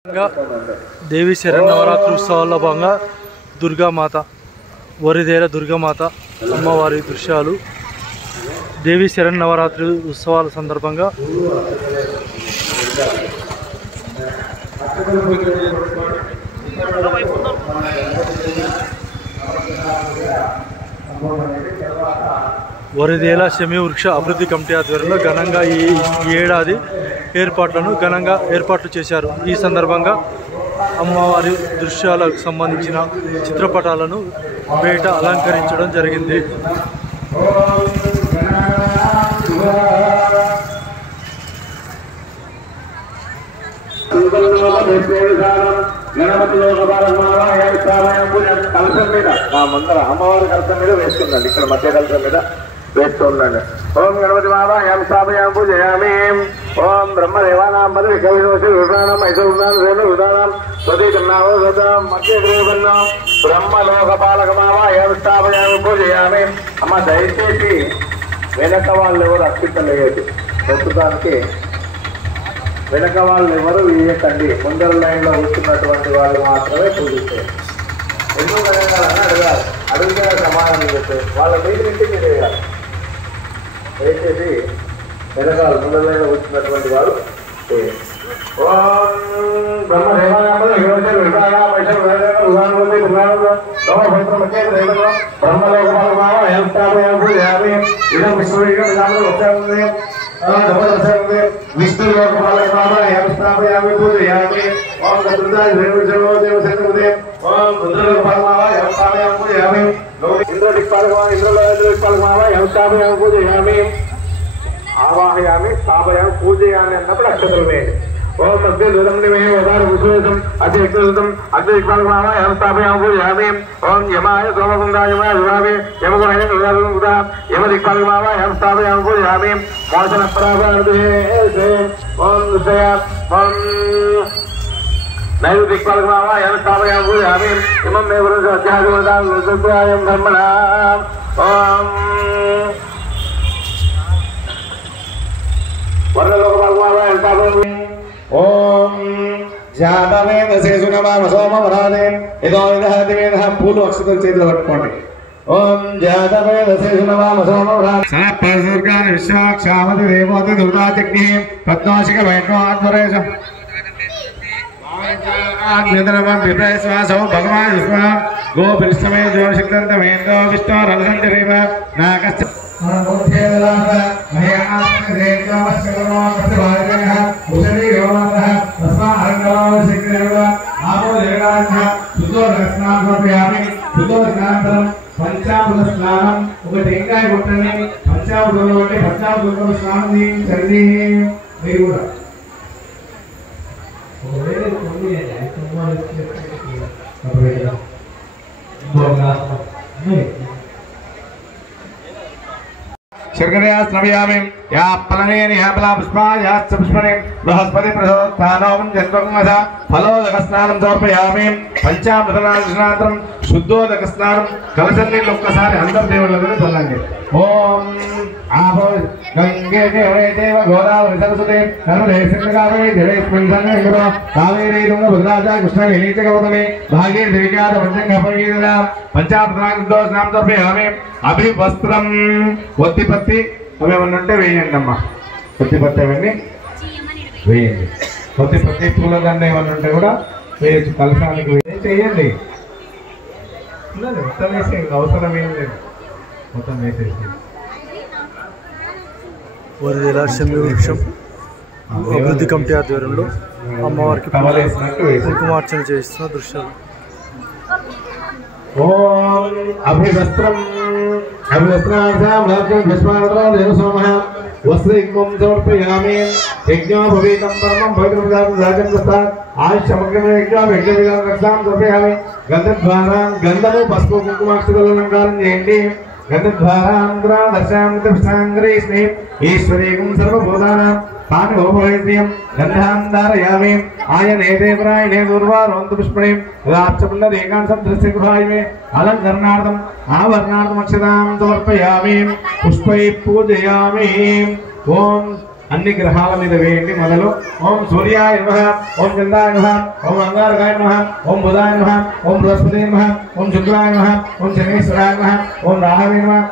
దేవి శరన్నవరాత్రి ఉత్సవాల్లో భాగంగా దుర్గామాత వరిదేల దుర్గామాత అమ్మవారి దృశ్యాలు. దేవి శరన్నవరాత్రి ఉత్సవాల సందర్భంగా వరిదేల శమీ వృక్ష అభివృద్ధి కమిటీ ఆధ్వర్యంలో ఘనంగా ఈ ఏడాది ఏర్పాట్లు చేశారు. ఈ సందర్భంగా అమ్మవారి దృశ్యాలకు సంబంధించిన చిత్రపటాలను బయట అలంకరించడం జరిగింది. ముందర అమ్మవారి కలసం మీద వేస్తుందండి, ఇక్కడ మధ్య కలసం మీద వేస్తుందండి. ఓం గణపతి మావాయం స్థాపయాం పూజయామి. ఓం బ్రహ్మదేవానాం పద వికవిదోషి రుద్రాణం ఐదుదానం స్వదీకన్నాం మధ్య గృహన్నాం బ్రహ్మలోకపాలక మావాయం స్థాపయామి పూజయామి. అమ్మ దయచేసి వెనక వాళ్ళు ఎవరు అక్షింతలేదు, ప్రస్తుతానికి వెనక వాళ్ళు ఎవరు వేయకండి, ముందర లైన్లో కూర్చున్నటువంటి వాళ్ళు మాత్రమే పూజిస్తారు. ఎందుకు వెనకాలని అడగాలి, అడిగితే సమాధానం చెప్పారు, వాళ్ళ మీద ఇంటికి వేయాలి. దయచేసి వెనకాల ముందర లైన్లో కూర్చున్నటువంటి వారు విష్ణు లోకపాలకమావాయం స్థాపయామి పూజయామి. ఓం గద్రుదాయ ఓం రుద్రలోకపాలకమావాయం స్థాపయామి పూజయామి. ఇంద్రదిక్పాలకమావాయం స్థాపయామి పూజయామి. ఆవాహయామి స్థాపయామి పూజయామి అన్నప్పుడు అక్షతలు వేయండి. ఓం అగ్ని విశ్వేశం అగ్నియుక్తం అగ్నిపాలకమావాయం స్థాపయామి పూజయామి. ఓం యమాయ సోమకుందాయమాయ విభావి యమగుణాయ యమదిక్పాలకమావాయం స్థాపయామి పూజయామి. మోచన ఓం ఓం నైరు దిక్పాలకమావాయం స్థాపయామి పూజయామి. ఇమం మే అధ్యాయం బ్రహ్మణ. ఓం వర్ణలోకపాలకమావాయం స్థాపయామి. ఓం జాతవేదసేసు నమః సోమవరాదే ఇదో విదహ పూలు అక్షతలు చేతిలో పట్టుకోండి. ఓం జాతవేదసేసు నమః సోమవరాదే సర్పసుర్గాని విశ్వాక్షామతి దేవోతి దుర్గాచగ్ని పద్మాశిక వైష్ణవాధ్వరేశ భగవాన్ విశ్వ గోపిష్టమే జ్యోతిషిక్తంతమేందో విష్ణు రథసంచరేవ నాకస్య పంచామృత స్నానం ఒక టెంకాయ కొట్టండి. పంచామృతంలో ఉంటే పంచామృతంలో స్నానం చేయించండి. మీరు కూడా శర్కరయామి యా ఫలనేని యా ఫలా పుష్పాయాశ్చ పుష్పనే బృహస్పతి ప్రసోత్థానం జన్మకమస ఫలోదక స్నానం సమర్పయామి. పంచామృతనాథం శుద్ధోదక స్నానం కలశన్నీళ్ళు ఒక్కసారి అందరు దేవుళ్ళ చల్లండి. ఓం ఆభో గంగే దేవ గోదావరి సరస్వతి కావేరీ తుంగ భద్రాజ కృష్ణ వినీత గౌతమి భాగీర్ దేవికార పంచంగ పంచామృతనాథంతో స్నానం సమర్పయామి. అభివస్త్రం ఒత్తిపత్తి అవి ఏమన్నా ఉంటే వేయండి అమ్మా. ఒత్తిపత్తి అవన్నీ వేయండి. ఒత్తిపత్తి పూలదండ ఏమన్నా ఉంటే కూడా వేయచ్చు. కలశానికి చేయండి. మొత్తం వేసేయండి, అవసరం ఏం లేదు, మొత్తం వేసేసి. వరిదేల శమీ వృక్షం అభివృద్ధి కమిటీ ఆధ్వర్యంలో అమ్మవారికి కుంకుమార్చన చేస్తున్న దృశ్యాలు. ఓం అభివస్త్రం వస్త్రం సమర్పయామి. యజ్ఞోపవీతం పరమం పవిత్రం సమర్పయామి. గంధము పసుపు కుంకుమాక్షతలు అలంకారం చేయండి. గంధద్వారాంధ్రాదర్శాంగ్రీ ఈశ్వరీకం సర్వభూతానాం పానోపవేద్యం గంధాంధారయామి. ఆయనే ప్రాయణే దుర్వారోంత పుష్పణే రాక్షపుండరేకాంతం దృశ్యగృహాయమే అలంకరణార్థం ఆవరణార్థం అక్షతాం సమర్పయామి. పుష్పై పూజయామి. ఓం అన్ని గ్రహాల మీద వేయండి మొదలు. ఓం సూర్యాయ నమః, ఓం చంద్రాయ నమః, ఓం అంగారకాయ నమః, ఓం బుధాయ నమః, ఓం బృహస్పతి నమః, ఓం శుక్రాయ నమః, ఓం శనీశ్వరాయ నమః, ఓం రాహవే నమః.